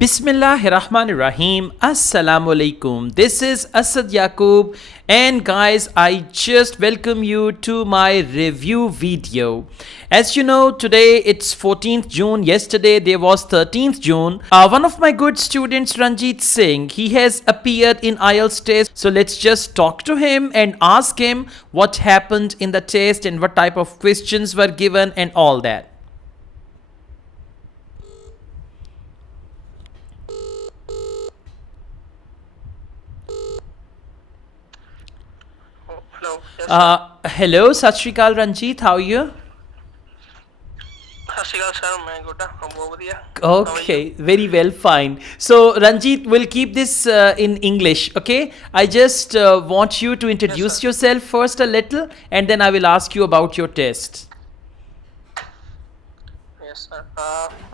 Bismillahirrahmanirrahim. Assalamu alaikum. This is Asad Yaqub, and guys, I just welcome you to my review video. As you know, today it's 14th June. Yesterday there was 13th June. One of my good students, Ranjit Singh, he has appeared in IELTS test. So let's just talk to him and ask him what happened in the test and what type of questions were given and all that. Hello. Yes, sir. Hello, Sat Shri Akal, Ranjit. How are you? ਸਤਿ ਸ਼੍ਰੀ ਅਕਾਲ sir ਮੈਂ good ਹਾਂ ਬਹੁਤ ਵਧੀਆ Okay, very well, fine. So, Ranjit, we'll keep this in English, okay? I just want you to introduce sir. yourself first a little, and then I will ask you about your test. Yes, sir.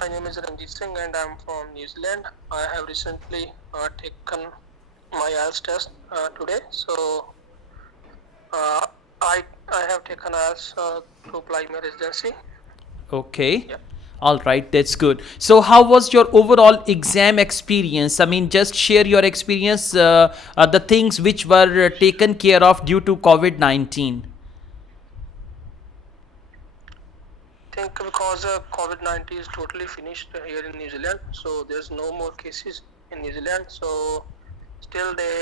My name is Ranjit Singh and I'm from New Zealand. I have recently taken my IELTS test today. So I have taken IELTS to apply my residency. Okay. Yeah. All right, that's good. So, how was your overall exam experience? I mean, just share your experience, the things which were taken care of due to COVID 19. I think because COVID-19 is totally finished here in New Zealand, so there's no more cases in New Zealand. So still they,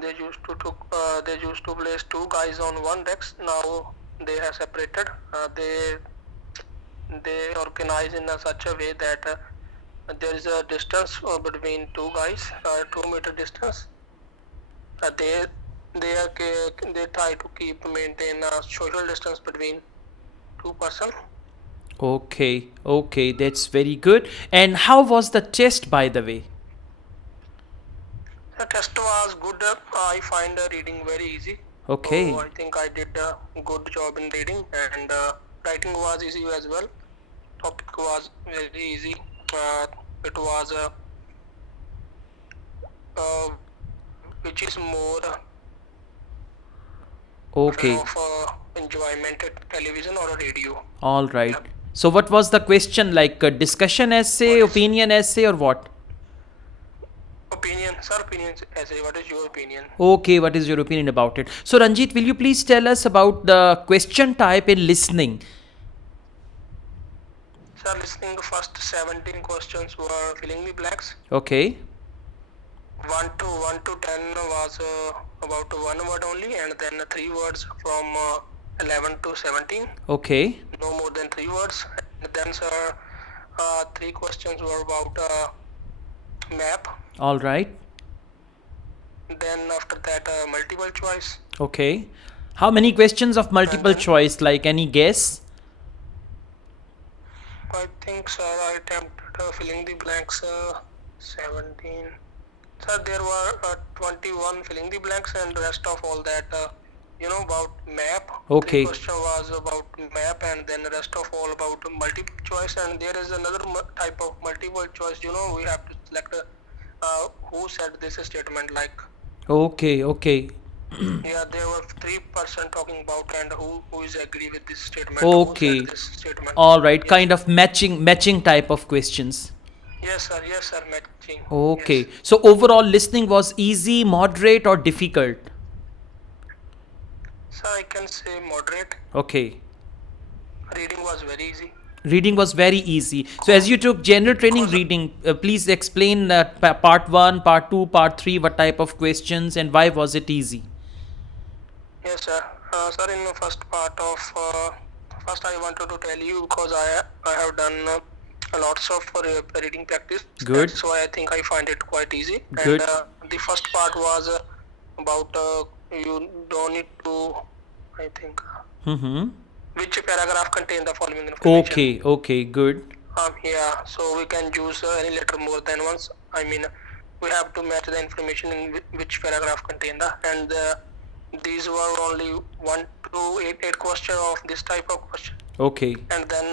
they used to place two guys on one desk. Now they have separated. They organize in such a way that there is a distance between two guys, 2 meter distance. They try to maintain a social distance between two person. Okay, that's very good. And how was the test, by the way? The test was good. I find reading very easy. Okay. So I think I did a good job in reading, and writing was easy as well. Topic was very easy. It was which is more Okay. of enjoyment at television or a radio. All right. Yeah. So, what was the question? Like a discussion essay, What is- opinion essay, or what? Opinion, sir. Opinion essay. What is your opinion? Okay, what is your opinion about it? So, Ranjit, will you please tell us about the question type in listening? Sir, listening the first 17 questions were filling the blanks. Okay. 1 to 10 was about one word only, and then 3 words from 11 to 17. Okay. No more than 3 words. And then, sir, 3 questions were about map. All right. Then after that, multiple choice. Okay. How many questions of multiple then- choice? Like any guess? I think, sir, I attempted filling the blanks 17. Sir, there were 21 filling the blanks, and the rest of all that, about map. Okay. 3 question was about map, and then the rest of all about multiple choice. And there is another type of multiple choice. We have to select who said this statement. Like, Okay. yeah, there were 3% talking about, and who is agree with this statement. Okay. Who said this statement? All right. Yes. Kind of matching type of questions. Yes, sir. Matching. Okay. Yes. So, overall listening was easy, moderate, or difficult? So I can say moderate. Okay. Reading was very easy. Reading was very easy. So, as you took general training reading, please explain part 1, part 2, part 3, what type of questions and why was it easy? Yes, sir. Sir, in the first part of first, I wanted to tell you because I have done lots of reading practice. Good. That's why I think I find it quite easy. Good. And the first part was about you don't need to, I think, Mm-hmm. which paragraph contain the following information. Okay, good. Yeah, so we can use any letter more than once. I mean, we have to match the information in which paragraph contain the, and these were only 1 to 8 question of this type of question. Okay. And then,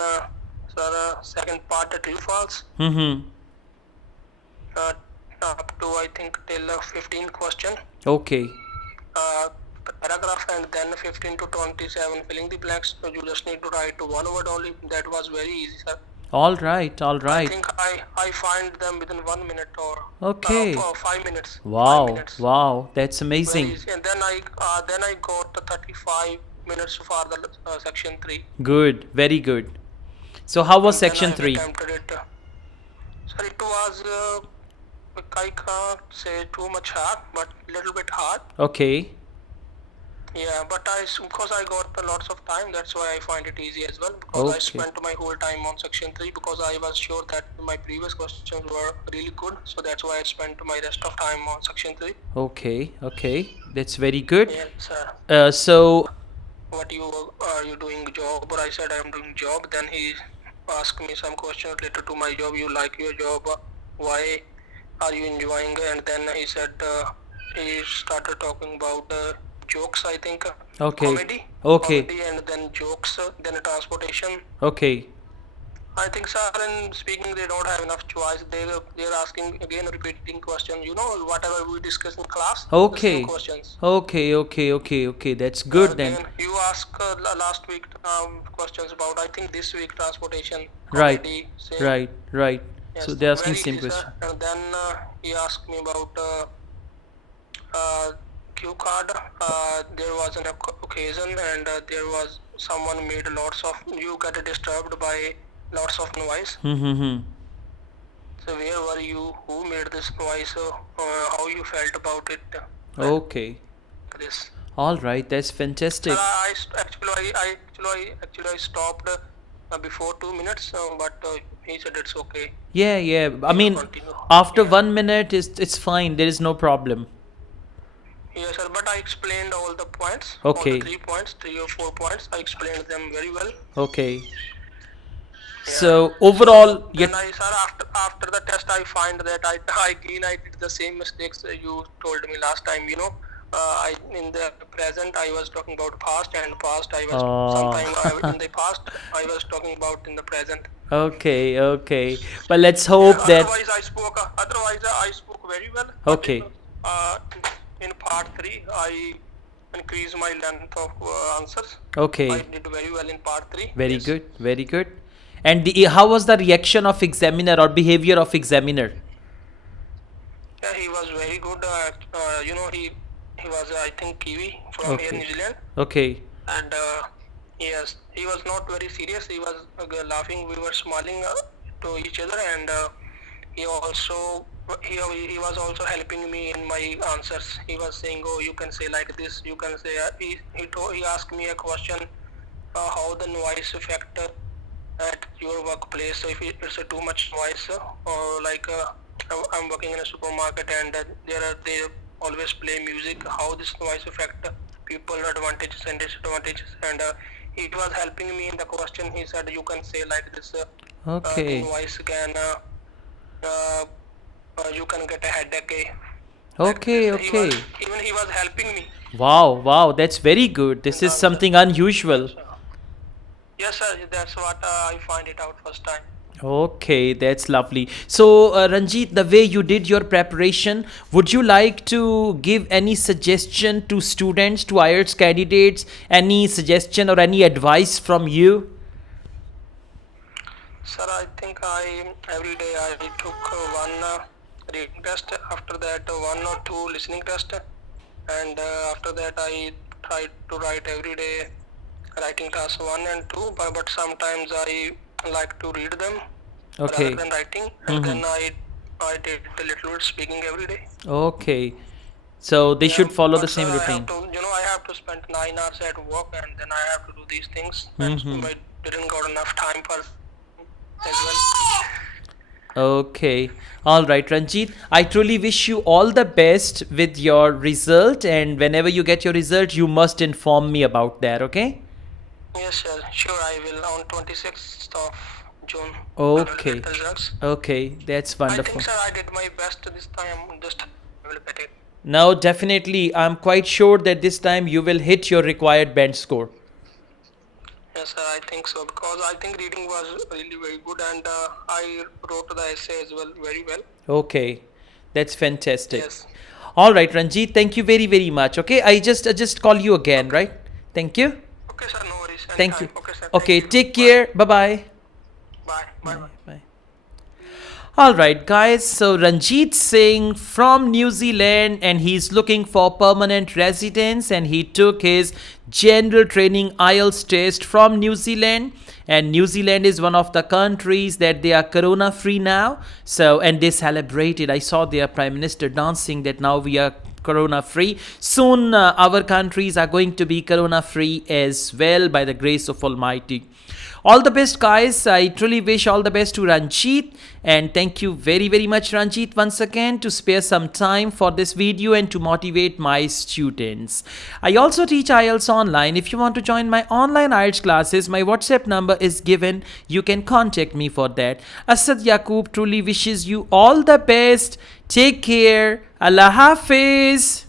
sir, second part, the true false, Mm-hmm. up to I think till 15 question. Okay. paragraph and then 15 to 27 filling the blanks. So you just need to write one word only. That was very easy, sir. All right, all I right. think I find them within 1 minute or Okay. 5 minutes. Wow, wow, that's Very amazing. easy. And then I got the 35 minutes for the section 3. Good, very good. So how was And then section I've 3? attempted it. Sir, it was I can't say too much hard, but little bit hard. Okay. Yeah, but because I got lots of time, that's why I find it easy as well. Because I Okay. spent my whole time on section 3 because I was sure that my previous questions were really good. So that's why I spent my rest of time on section 3. Okay, okay. That's very good. Yes, sir. So, What are you doing job? Or I said I'm doing job. Then he asked me some questions related to my job. You like your job? Why are you enjoying? And then he said he started talking about jokes. I think okay. comedy, Okay. comedy, and then jokes, then transportation. Okay. I think, sir, in speaking, they don't have enough choice. They're asking again, repeating questions. You know, whatever we discussed in class, the Okay. same questions. Okay, okay, okay, okay. That's good then. Again, you asked last week questions about, I think this week transportation, Right, comedy, same. right, right. Yes, So they're asking very same easy, question. sir. And then he asked me about cue card. There was an occasion and there was someone made lots of, you got disturbed by lots of noise. Hmm. So where were you? Who made this noise? How you felt about it? Okay. This. All right, that's fantastic. I stopped before 2 minutes, but he said it's okay. Yeah, yeah. I will mean, continue. after Yeah. 1 minute, it's fine. There is no problem. Yes, sir. But I explained all the points. Okay. All the 3 points, 3 or 4 points. I explained them very well. Okay. Yeah. So overall, Then after the test, I find that I did the same mistakes you told me last time. You know, in the present I was talking about past, and past I was sometime in the past I was talking about in the present. Okay, okay. But let's hope that. Otherwise I spoke very well. Okay. In part 3, I increased my length of answers. Okay. I did very well in part 3. Very Yes. good, very good. And how was the reaction of examiner or behavior of examiner? Yeah, he was very good. You know, he was I think Kiwi from here, New Zealand. Okay. And yes, he was not very serious. He was laughing. We were smiling to each other, and he was also helping me in my answers. He was saying, "Oh, you can say like this. You can say." He asked me a question, how the noise effect at your workplace. So if it's too much noise, or like I'm working in a supermarket and they always play music. How this noise affect people, advantages and disadvantages, and it was helping me in the question. He said you can say like this. Okay. The noise can you can get a headache. Okay, Like okay. Even he was helping me. Wow, wow, that's very good. This is something unusual. Yes, sir. That's what I find it out first time. Okay, that's lovely. So, Ranjit, the way you did your preparation, would you like to give any suggestion to students, to IELTS candidates, any suggestion or any advice from you? Sir, I think every day I took one reading test. After that, 1 or 2 listening test, and after that I tried to write every day writing task 1 and 2. But sometimes I like to read them rather than writing, and then I did a little bit speaking every day. Okay. So they should follow the same routine. I have to spend 9 hours at work, and then I have to do these things. And I didn't got enough time for as well. Okay. All right, Ranjit. I truly wish you all the best with your result, and whenever you get your result, you must inform me about that, okay? Yes, sir. Sure, I will on 26th of June. Okay. I will get the results. Okay, that's wonderful. I think, sir, I did my best this time. Just I will get it. Now, definitely, I'm quite sure that this time you will hit your required band score. Yes, sir, I think so, because I think reading was really very good, and I wrote the essay as well very well. Okay, that's fantastic. Yes. All right, Ranjit, thank you very, very much. Okay, I just call you again, right? Thank you. Okay, sir. No worries. Thank you. Anytime. Okay, sir. Okay, Thank you. take care. Bye bye. Bye. Bye. Bye. Bye. Alright, guys, so Ranjit Singh from New Zealand, and he's looking for permanent residence, and he took his general training IELTS test from New Zealand. And New Zealand is one of the countries that they are corona free now. So, and they celebrated. I saw their prime minister dancing that now we are corona free. Soon our countries are going to be corona free as well by the grace of Almighty. All the best, guys. I truly wish all the best to Ranjit, and thank you very, very much, Ranjit, once again to spare some time for this video and to motivate my students. I also teach IELTS online. If you want to join my online IELTS classes, my WhatsApp number is given. You can contact me for that. Asad Yaqub truly wishes you all the best. Take care. Allah Hafiz.